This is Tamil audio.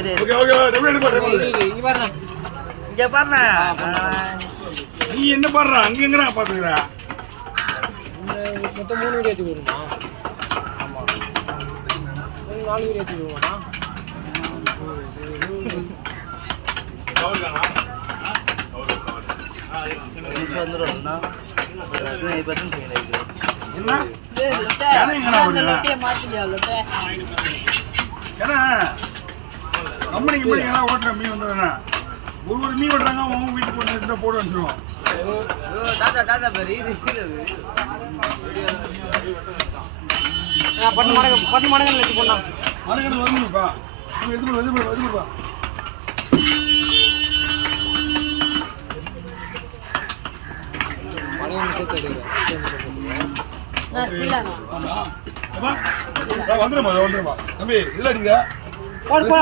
இங்க பாருண்ணா நீ என்ன பாடுற அங்க எங்கடா பாத்துக்கிறா மொத்தம் 3 வீடியோ ஏற்றி போடுமா? ஆமாம் 4 வீடியோ ஏற்றி போடுவானா? வந்துடும்னா ஓட்டுற மீன் வந்துடுறா ஒரு மீன் ஓட்டுறாங்க அவங்க வீட்டுக்கு ஒன்று போட வந்துடுவோம் பத்து மடங்கு வச்சு போடலாம். மடங்கு வந்துருப்பா எதுப்பா மடங்கு சேர்த்து எடுக்கிறேன். வந்துடுமா தம்பி இல்லை அடிங்க